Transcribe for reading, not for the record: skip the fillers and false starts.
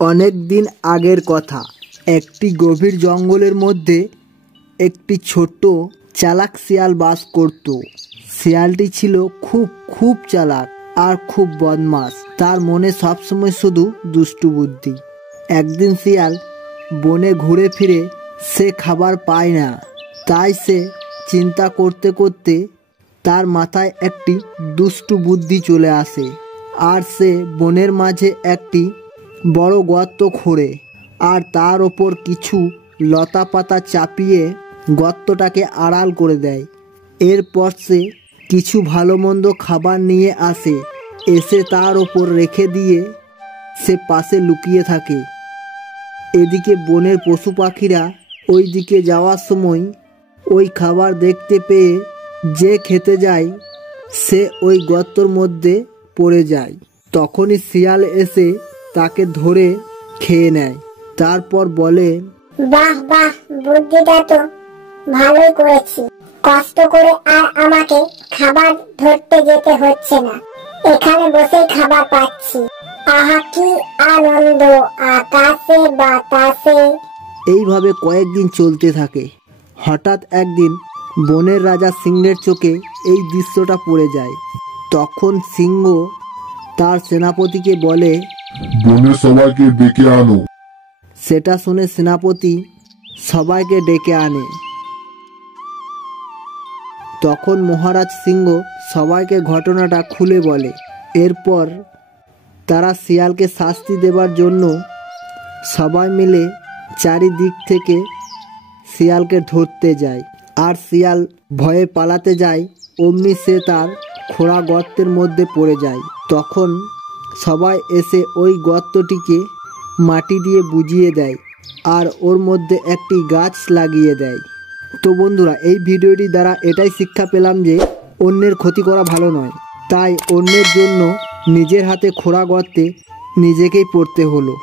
অনেক দিন আগের কথা। একটি গভীর জঙ্গলের মধ্যে একটি ছোট্ট চালাক শিয়াল বাস করত। শিয়ালটি ছিল খুব চালাক আর খুব বদমাশ। তার মনে সবসময় শুধু দুষ্টু বুদ্ধি। একদিন শিয়াল বনে ঘুরে ফিরে সে খাবার পায় না। তাই সে চিন্তা করতে করতে তার মাথায় একটি দুষ্টু বুদ্ধি চলে আসে। আর সে বনের মাঝে একটি বড় গর্ত খোঁড়ে আর তার ওপর কিছু লতা পাতা চাপিয়ে গর্তটাকে আড়াল করে দেয়। এরপর সে কিছু ভালো মন্দ খাবার নিয়ে আসে, এসে তার ওপর রেখে দিয়ে সে পাশে লুকিয়ে থাকে। এদিকে বনের পশু পাখিরা ওই দিকে যাওয়ার সময় ওই খাবার দেখতে পেয়ে যে খেতে যায় সে ওই গর্তর মধ্যে পড়ে যায়। তখনই শিয়াল এসে তাকে ধরে খেয়ে নেয়। তারপর বলে, বাহ বাহ, বুদ্ধিটা তো ভালোই করেছি। কষ্ট করে আর আমাকে খাবার ধরতে যেতে হচ্ছে না, এখানে বসেই খাবার পাচ্ছি। আহা কি আনন্দ, আকাশে বাতাসে। এইভাবে কয়েকদিন চলতে থাকে। হঠাৎ একদিন বনের রাজা সিংহের চোখে এই দৃশ্যটা পড়ে যায়। তখন সিংহ তার সেনাপতিকে বলে, বনে সবাইকে ডেকে আনো। সেটা শুনে সেনাপতি সবাইকে ডেকে আনে। তখন মহারাজ সিংহ সবাইকে ঘটনাটা খুলে বলে। এরপর তারা শিয়ালকে শাস্তি দেবার জন্য সবাই মিলে চারিদিক থেকে শিয়ালকে ধরতে যায়। আর শিয়াল ভয়ে পালাতে যায়, অমনি সে তার খোঁড়া গর্তের মধ্যে পড়ে যায়। তখন সবাই এসে ওই গর্তটিকে মাটি দিয়ে বুঝিয়ে দেয় আর ওর মধ্যে একটি গাছ লাগিয়ে দেয়। তো বন্ধুরা, এই ভিডিওটি দ্বারা এটাই শিক্ষা পেলাম যে অন্যের ক্ষতি করা ভালো নয়। তাই অন্যের জন্য নিজের হাতে খোঁড়া গর্তে নিজেকেই পড়তে হলো।